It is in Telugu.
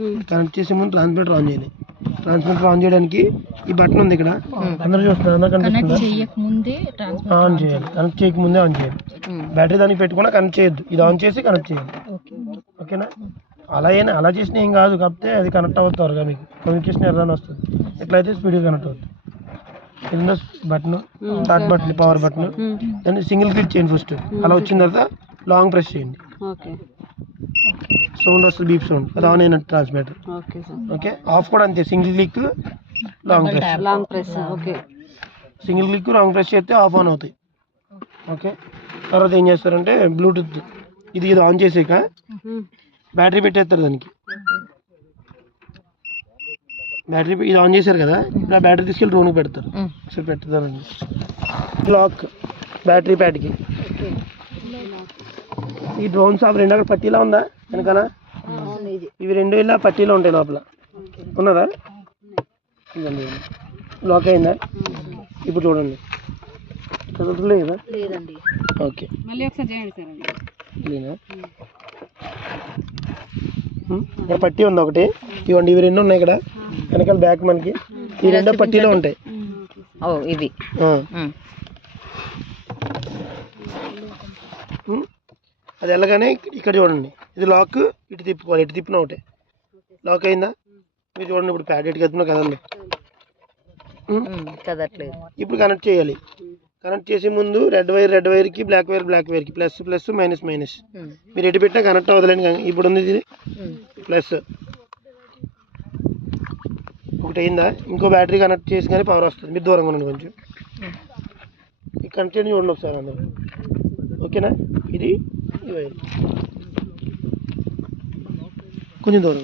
కనెక్ట్ చేసే ముందు ట్రాన్స్మిటర్ ఆన్ చేయాలి. ట్రాన్స్మిటర్ ఆన్ చేయడానికి ఈ బటన్ ఉంది ఇక్కడ, అందరూ చూస్తున్నారు, కనెక్ట్ చేయకముందే ఆన్ చేయాలి. కనెక్ట్ చేయకముందే ఆన్ చేయాలి. బ్యాటరీ దానికి పెట్టుకున్నా కనెక్ట్ చేయొద్దు, ఇది ఆన్ చేసి కనెక్ట్ చేయాలి. ఓకేనా? అలా చేసినా ఏం కాదు, కాకపోతే అది కనెక్ట్ అవుతారు మీకు కమ్యూనికేషన్ ఎర్రర్ అని వస్తుంది. ఎట్లయితే స్పీడ్గా కనెక్ట్ అవుతుంది. కింద button start button, power button, దాన్ని సింగిల్ క్లిక్ చేయండి ఫస్ట్. అలా వచ్చిన తర్వాత లాంగ్ ప్రెస్ చేయండి. సౌండ్ వస్తుంది, బీప్ సౌండ్, అది ఆన్ అయినట్టు ట్రాన్స్మిటర్. ఓకే, ఆఫ్ కూడా అంతే, single click long press. Single click long press చేస్తే ఆఫ్ ఆన్ అవుతాయి. ఓకే, తర్వాత ఏం చేస్తారంటే బ్లూటూత్ ఇది ఆన్ చేసాక బ్యాటరీ పెట్టేస్తారు దానికి. బ్యాటరీ ఇది ఆన్ చేశారు కదా, ఇప్పుడు ఆ బ్యాటరీ తీసుకెళ్ళి డ్రోన్కి పెడతారు. ఒకసారి పెడతారండి. లాక్ బ్యాటరీ ప్యాడ్కి. ఈ డ్రోన్ షాప్ రెండు అక్కడ పట్టీలా ఉందా వెనకాల? ఇవి రెండు ఇలా పట్టీలో ఉంటాయి లోపల. ఉన్నదా? లాక్ అయిందా? ఇప్పుడు చూడండి, చదువుతులే కదా? ఓకే, ఇక్కడ పట్టీ ఉంది ఒకటి, ఇవ్వండి. ఇవి రెండు ఉన్నాయి ఇక్కడ వెనకాల బ్యాక్ మనకి. ఈ రెండో పట్టీలో ఉంటాయి ఇవి. అది వెళ్ళగానే ఇక్కడ చూడండి, ఇది లాక్. ఇటు తిప్పుకోవాలి, ఇటు తిప్పిన ఒకటే లాక్ అయిందా? మీరు చూడండి, ఇప్పుడు ప్యాడ్ ఇటుకి వెళ్తున్నా కదండి, కదట్లేదు. ఇప్పుడు కనెక్ట్ చేయాలి. కనెక్ట్ చేసే ముందు రెడ్ వైర్కి బ్లాక్ వైర్కి ప్లస్ మైనస్. మీరు ఎటు పెట్టినా కనెక్ట్ అవ్వదులేండి. ఇప్పుడు ఉంది ఇది ప్లస్ ఒకటి అయిందా? ఇంకో బ్యాటరీ కనెక్ట్ చేసి కానీ పవర్ వస్తుంది. మీరు దూరంగా ఉండండి కొంచెం. ఈ కనెక్ట్ చేయండి, చూడండి ఒకసారి అందరూ. ఓకేనా? ఇది వైర్ కొంచెం దూరం.